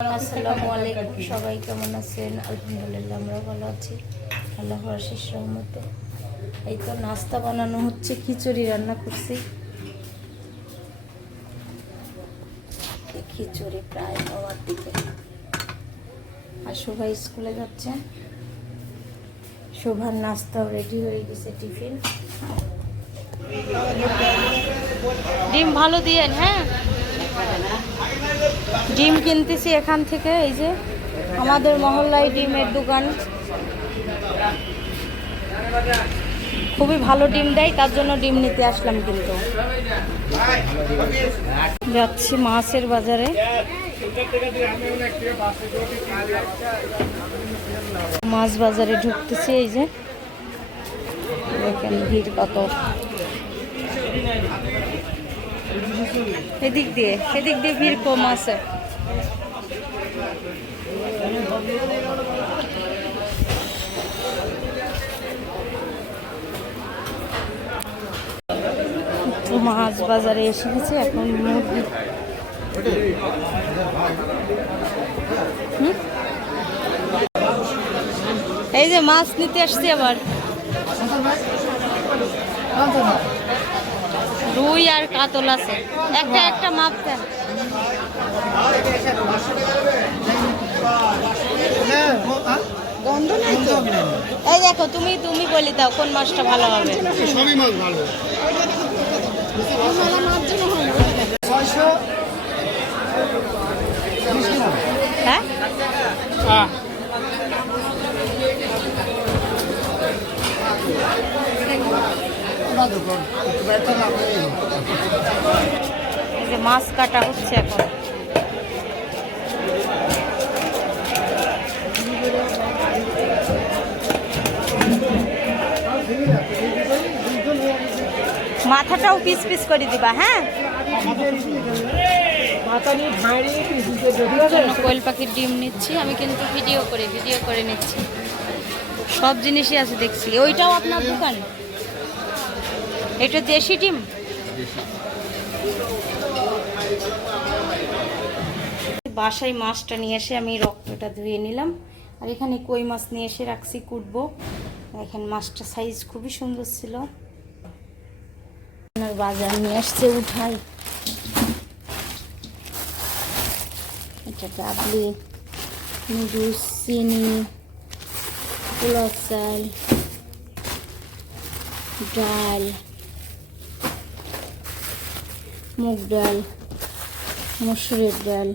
আসসালামু আলাইকুম, সবাই কেমন আছেন? আলহামদুলিল্লাহ আমরা ভালো আছি। আল্লাহ আশিস এই তো নাস্তা বানানো হচ্ছে, খিচুড়ি রান্না করছি। খিচুড়ি প্রায় দিকে। আর শোভা স্কুলে যাচ্ছে। শোভার নাস্তাও রেডি হয়ে গেছে টিফিন। ডিম ভালো দিয়েন হ্যাঁ? ডিম কিনতেছি এখান থেকে, এই যে আমাদের মহল্লায় ডিমের দোকান। খুবই ভালো ডিম দেয়, তার জন্য ডিম নিতে আসলাম কিন্তু। যাচ্ছি মাছের বাজারে। মাছ বাজারে ঢুকতেছি, এই যে। দেখেন ভিড় কত। এদিক দিয়ে এদিক দিয়ে ভিড় কম আছে তো মাছ বাজারে এসে গেছে এখন মুরগি হুম? এই যে মাছ নিতে আসছি আবার রুই আর কাতল আছে। একটা একটা মাপ দেন। গন্ধ নাই তো? এই দেখো তুমি তুমি বলি দাও কোন মাছটা ভালো হবে। সবই মাছ ভালো। হ্যাঁ? এই যে মাছ কাটা হচ্ছে এখন। মাথাটাও পিস পিস করে দিবা হ্যাঁ? কোয়েল পাখির ডিম নিচ্ছি আমি কিন্তু ভিডিও করে ভিডিও করে নিচ্ছি। সব জিনিসই আছে দেখছি। ওইটাও আপনার দোকান? এটা দেশি ডিম? বাসায় মাছটা নিয়ে এসে আমি রক্তটা ধুয়ে নিলাম। আর এখানে কই মাছ নিয়ে এসে রাখছি, কুটবো। এখানে মাছটা সাইজ খুবই সুন্দর ছিল। বাজার নিয়ে আসছে উঠাই। এটা ডাবলি, নুডলস, চিনি, পোলাও চাল, ডাল। মুগ ডাল, মসুরের ডাল,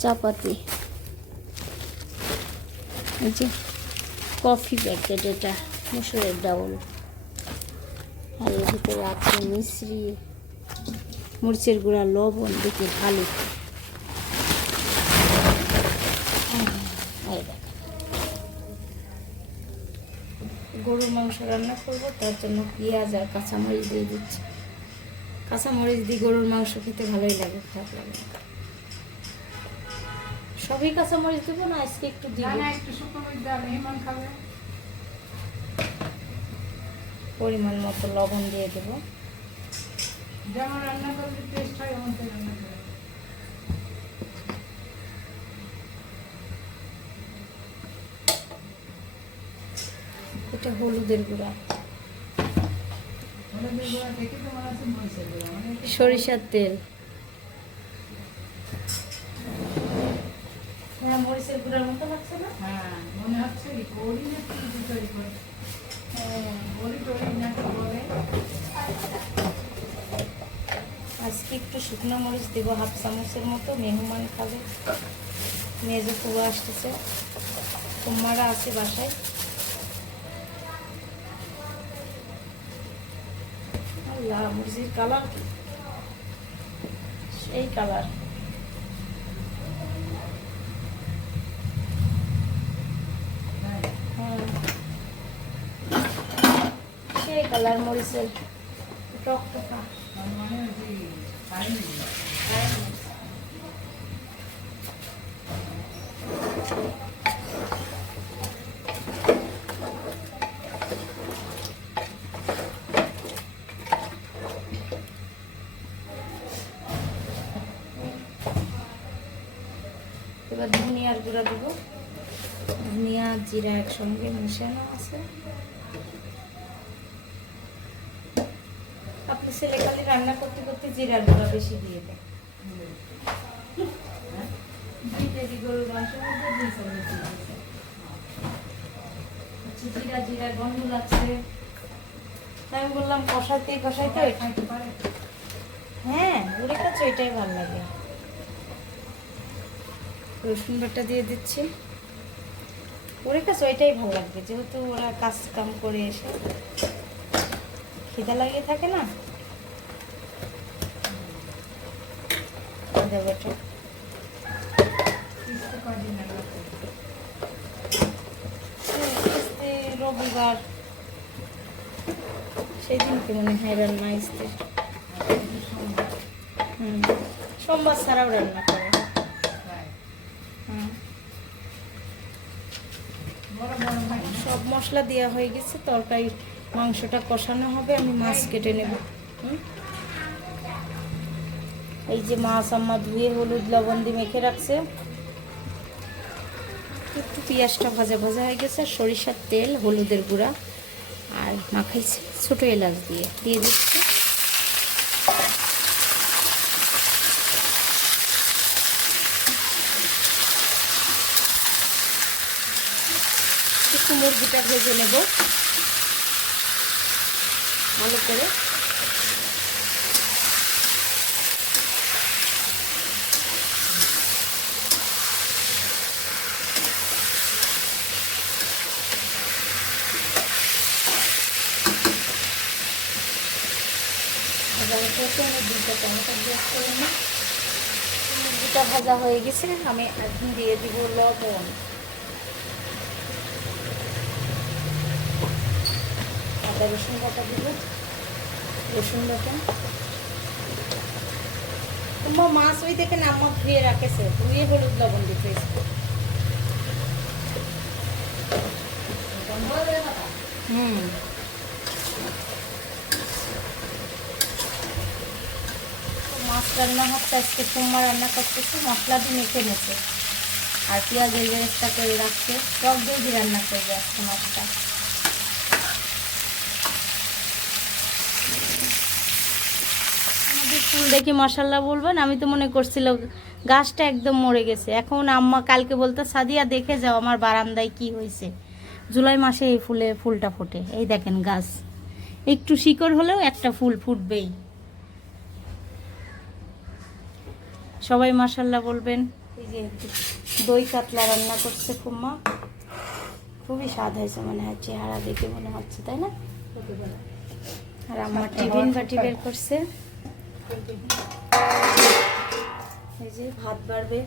চাপাতি। এই যে কফি প্যাকেট এটা, মসুরের ডাউল। আর এর ভিতরে আছে মিশ্রি মরিচের গুঁড়া, লবণ, দেখে ভালো। গরুর মাংস রান্না করব, তার জন্য পেঁয়াজ আর কাঁচামরিচ দিয়ে দিচ্ছি। কাঁচামরিচ দিয়ে গরুর মাংস খেতে ভালোই লাগে খারাপ লাগে না। সবই কাঁচামরিচ দেবো না আজকে একটু দিব। পরিমাণ মতো লবণ দিয়ে দেবো। যেমন রান্না করলে টেস্ট হয় এমন রান্না করে। এটা হলুদের গুঁড়া হলুদের গুঁড়া দেখে তো মনে হচ্ছে মরিচের গুঁড়া মানে সরিষার তেল। হ্যাঁ মরিচের গুঁড়ার মতো লাগছে না? হ্যাঁ মনে হচ্ছে কি না কি তৈরি করে। বড়ি টড়ি না কি বলে? আজকে একটু শুকনো মরিচ দেবো হাফ চামচের মতো মেহমান খাবে। মেজো পুরো আসতেছে। কুমারা আছে বাসায়? আল্লাহ মরিচের কালার কি সেই কালার হ্যাঁ সেই কালার মরিচের টক টকা আমার মনে হচ্ছে খাইনি এবার ধনিয়ার গুঁড়া দেবো ধনিয়া আর জিরা একসঙ্গে মিশানো আছে। আপনি ছেলে খালি রান্না করতে করতে জিরার গুঁড়া বেশি দিয়ে দেন। জিরা গন্ধ লাগছে। আমি বললাম হ্যাঁ এটাই ভালো লাগে। রসুন বাটা দিয়ে দিচ্ছি। ওর কাছে ওইটাই ভালো লাগবে। যেহেতু ওরা কাজ কাম করে এসে খিদা লাগিয়ে থাকে না। রবিবার। সেই দিনকে মনে হয় রান্না স্ত্রীর। হুম সোমবার ছাড়াও রান্না করে হুম বড় বড় ভাই সব মশলা দেওয়া হয়ে গেছে তরকারি মাংসটা কষানো হবে, আমি মাছ কেটে নেব? এই যে মাছ আমার ধুয়ে হলুদ লবণ দিয়ে মেখে রাখছে। একটু পেঁয়াজটা ভাজা ভাজা হয়ে গেছে সরিষার তেল, হলুদের গুঁড়া, আর মাখাইছে ছোটো এলাচ দিয়ে দিয়ে দিচ্ছি। একটু ভেজে নেব। ভালো করে। কষে আমি দুটো ভাজা হয়ে গেছে। আমি দিয়ে দিব লবণ। আদা রসুন বাটা দিব। রসুন বাটা। তোমার মাছ ওই দেখে না আম্মা ধুয়ে রাখেছে। ধুয়ে হলুদ লবণ দিতে হুম। মাছ রান্না হচ্ছে, আজকে সোমবার রান্না করতেছি, মশলা দিয়ে মেখে নিচ্ছে আর পেঁয়াজ এই বেরেস্তা করে রাখছে দই দিয়ে রান্না করবে আজকে মাছটা। ফুল দেখি মশাল্লা বলবেন, আমি তো মনে করছিল গাছটা একদম মরে গেছে। এখন আম্মা কালকে বলতে, সাদিয়া, দেখে যাও আমার বারান্দায় কি হয়েছে। জুলাই মাসে এই ফুলে, ফুলটা ফোটে। এই দেখেন গাছ। একটু শিকড় হলেও একটা ফুল ফুটবেই। সবাই মাসাল্লাহ বলবেন, এই যে দই কাতলা রান্না করছে ফুম্মা খুবই স্বাদ হয়েছে মনে হয়, চেহারা দেখে মনে হচ্ছে, তাই না? আর আমার টিফিন বাটি বের করছে। এই যে ভাত বাড়বে।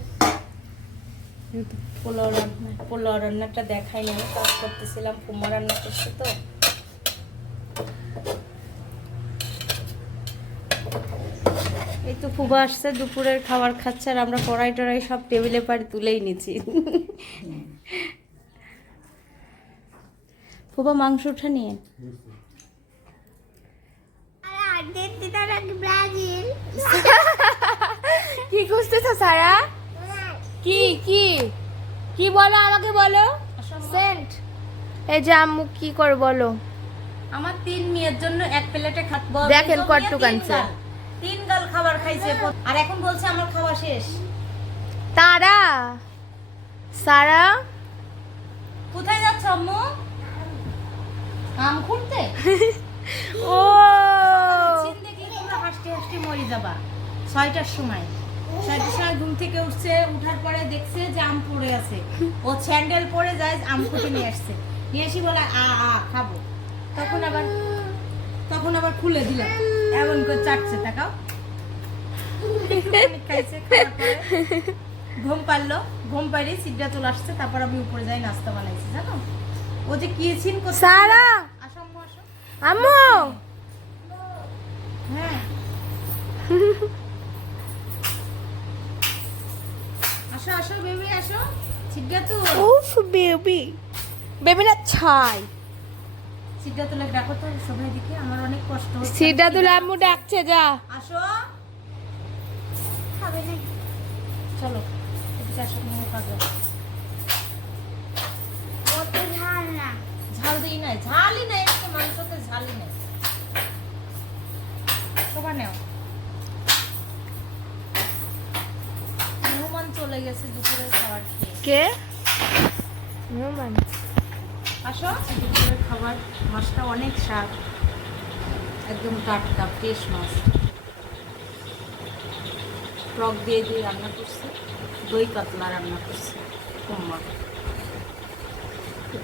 পোলাও রান্না পোলাও রান্নাটা দেখাই আমি কাজ করতেছিলাম কুমা রান্না করছে তো। এই তো ফুবা আসছে দুপুরের খাবার খাচ্ছে আর আমরা কড়াই টড়াই সব টেবিলে পাড়ি তুলেই নিচ্ছি। ফুবা মাংস উঠা নিয়ে। কি খুঁজতেছো সারা? কি কি? কি বলো আমাকে বলো? সেন্ট এই যে আম্মু কি করে বলো? আমার তিন মেয়ের জন্য এক প্লেটে খাব দেখেন কটটুক আনছে। তিন গাল খাবার খাইছে আর এখন বলছে আমার খাওয়া শেষ। তারা? সারা? কোথায় যাচ্ছ আম্মু? আম খুঁড়তে? ও হাসতে হাসতে মরে যাবা। ছয়টার সময়। ছয়টার সময় ঘুম থেকে উঠছে উঠার পরে দেখছে যে আম পড়ে আছে। ও স্যান্ডেল পরে যায় আম খুঁটে নিয়ে আসছে। নিয়ে এসে বলে আ আ খাব। তখন আবার তখন আবার খুলে দিলাম এমন করে চাটছে তাকাও। খাইছে ঘুম পারল। ঘুম পাড়ি সিদ্ধা চলে আসছে তারপর আমি উপরে যাই নাস্তা বানাইছি জানো? ও যে কি ছিন করছে সারা! আসো আম্মু, আসো। আম্মু! হ্যাঁ। আসো আসো বেবি আসো। উফ বেবি। বেবি না ছাই। সিদ্ধাতু লাগে ডাকো তো সবাই দিকে আমার অনেক কষ্ট হচ্ছে। সিটা আম্মু ডাকছে যা। আসো। খাবে না। চলো এদিকে আসো মুখ ঝাল না। ঝাল দিই নাই। ঝালই নাই মাংসতে ঝালই নাই। সবার নেও। গেছে দুপুরের খাবার খেয়ে। কে? মেহমান। আসো। দুপুরের খাবার মাছটা অনেক স্বাদ একদম টাটকা ফ্রেশ মাছ। টক দিয়ে দিয়ে রান্না করছি। দই কাতলা রান্না করছি কুম্মা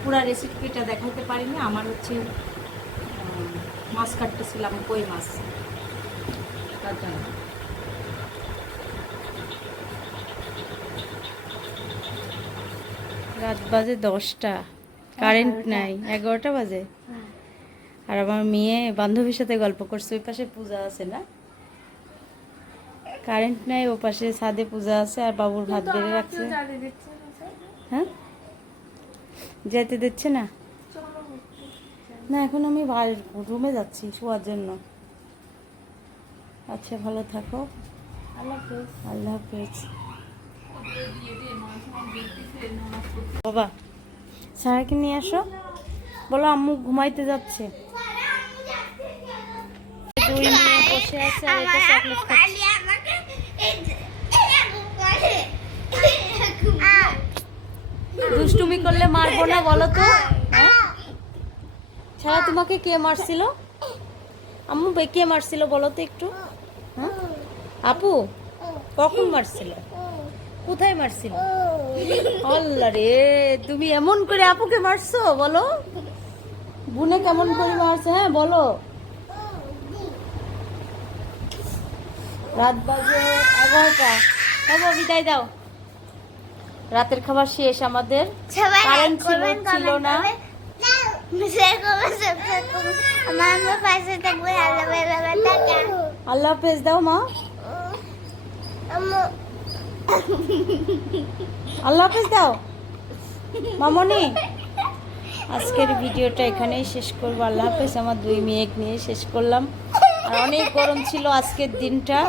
পুরো রেসিপিটা দেখাতে পারিনি আমার হচ্ছে মাছ কাটতেছিলাম কই মাছ? তার জন্য রাত বাজে দশটা। কারেন্ট নাই এগারোটা বাজে। আর আমার মেয়ে বান্ধবীর সাথে গল্প করছে ওই পাশে পূজা আছে না? কারেন্ট নাই ও পাশে ছাদে পূজা আছে আর বাবুর ভাত বেড়ে রাখছে। হ্যাঁ? যেতে দিচ্ছে না? না এখন আমি রুমে যাচ্ছি শোয়ার জন্য। আচ্ছা ভালো থাকো। আল্লাহ হাফেজ। বাবা সারাকে নিয়ে আসো। বলো আম্মু ঘুমাইতে যাচ্ছে। দুই মেয়ে বসে আছে আর এটা চকলেট খাচ্ছে। দুষ্টুমি করলে মারবো না বলো তো। হ্যাঁ? ছাড়া তোমাকে কে মারছিল? আম্মু কে মারছিল বলো তো একটু। হ্যাঁ? আপু কখন মারছিল? কোথায় মারছিল? আল্লাহ রে তুমি এমন করে আপুকে মারছো বলো। বুনে কেমন করে মারছে হ্যাঁ বলো। রাত বাজে এগারোটা। বাবা বিদায় দাও। রাতের খাবার শেষ আমাদের কারেন্ট ছিল না। আল্লাহ হাফেজ দাও মা। আম্মু। আল্লাহ হাফেজ দাও। মামনি, আজকের ভিডিওটা এখানেই শেষ করব। আল্লাহ হাফেজ, আমার দুই মেয়েক নিয়ে শেষ করলাম। আর অনেক গরম ছিল আজকের দিনটা।